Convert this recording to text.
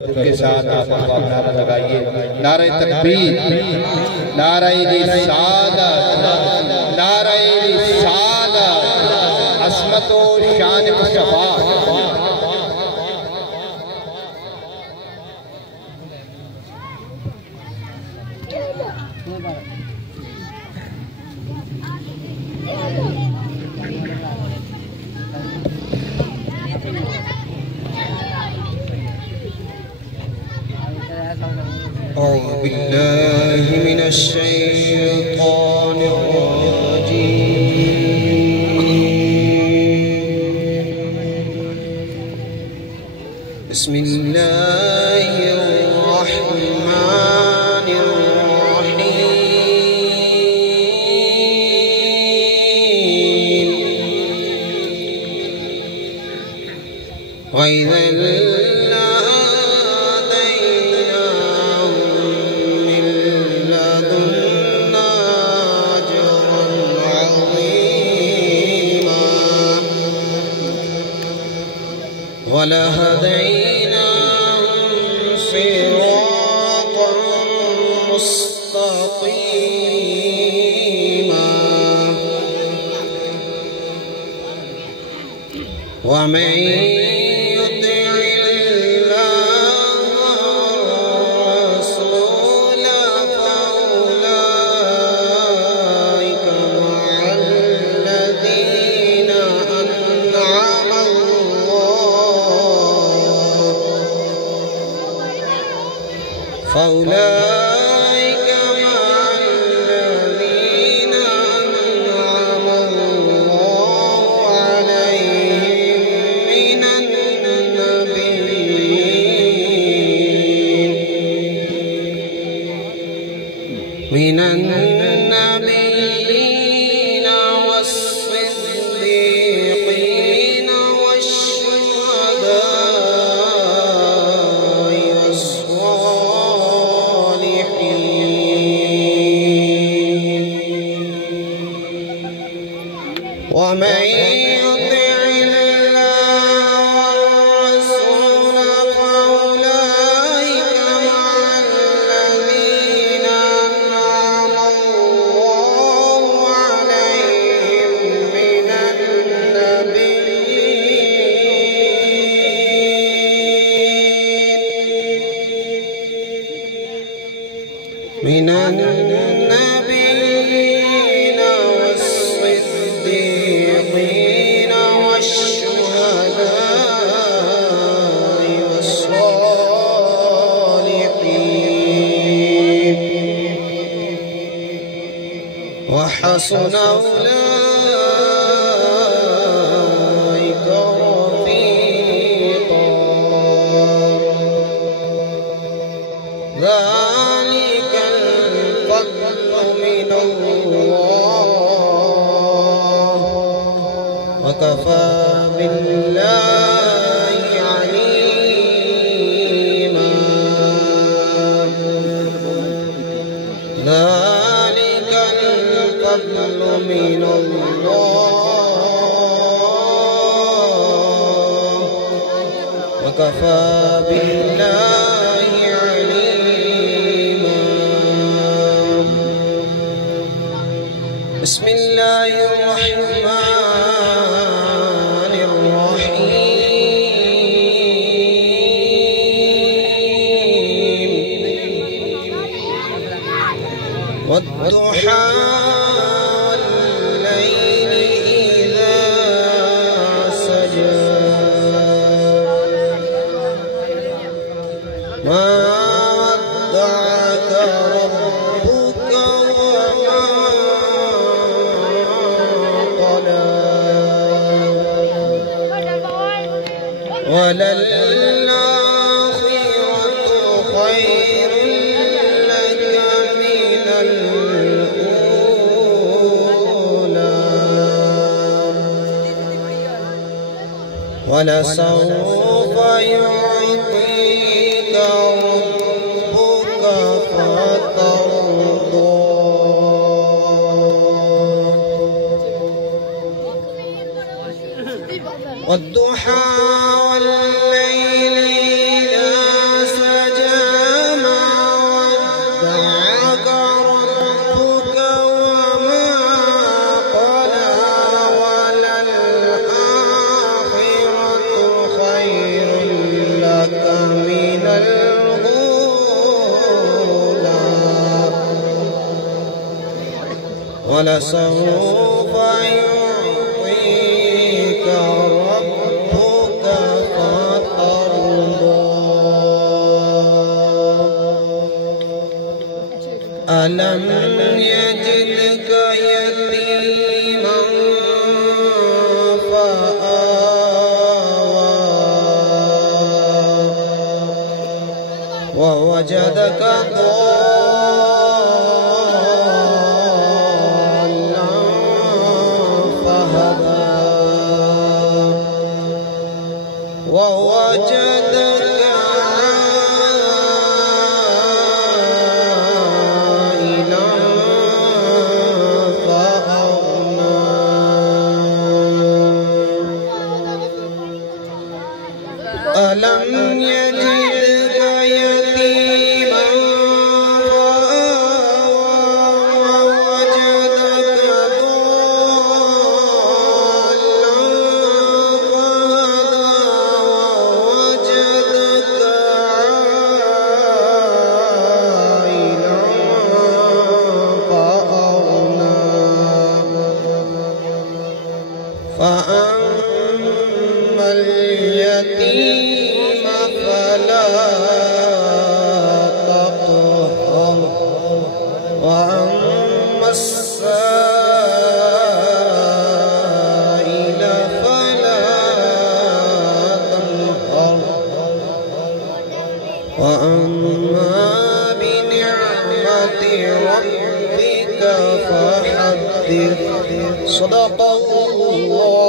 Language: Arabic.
के साथ आप नारा लगाइए। नारे तकबीर, नारे रिसालत, नारे रिसालत, अस्मत व शान मुस्तफा। أعوذ بالله من الشيطان الرجيم. بسم الله الرحمن الرحيم. وإذا ولهديناهم صراطا مستقيما. ومن يطع الله والرسول فأولئك مع الذين أنعم فأولئك مع الذين أنعم الله عليهم من النبيين والصديقين والشهداء والصالحين. ومن يطع الله والرسول فأولئك مع الذين أنعم الله عليهم من النبيين والصديقين والشهداء والصالحين. وحسن أولئك رفيقا. ذلك الفضل من الله وكفى بالله عليما. ذلك الفضل من الله وكفى بالله عليما. بسم الله الرحمن الرحيم. والضحى والليل إذا سجى ما ودعك ربك وما قلى. وللآخرة خير لك من الأولى ولسوف يعطيك ربك فترضى. والضحى والليل إذا ولسوف يعطيك ربك فترضى ألم يجدك يتيما فآوى ووجدك ضالا فهدى ووجدك ألم يجدك يتيما ووجدك ضالا فهدى ووجدك عائلا فأغنى فأما اليتيم فلا تقهر وأما السائل فلا تنهر وأما بنعمة ربك فحدث صدق الله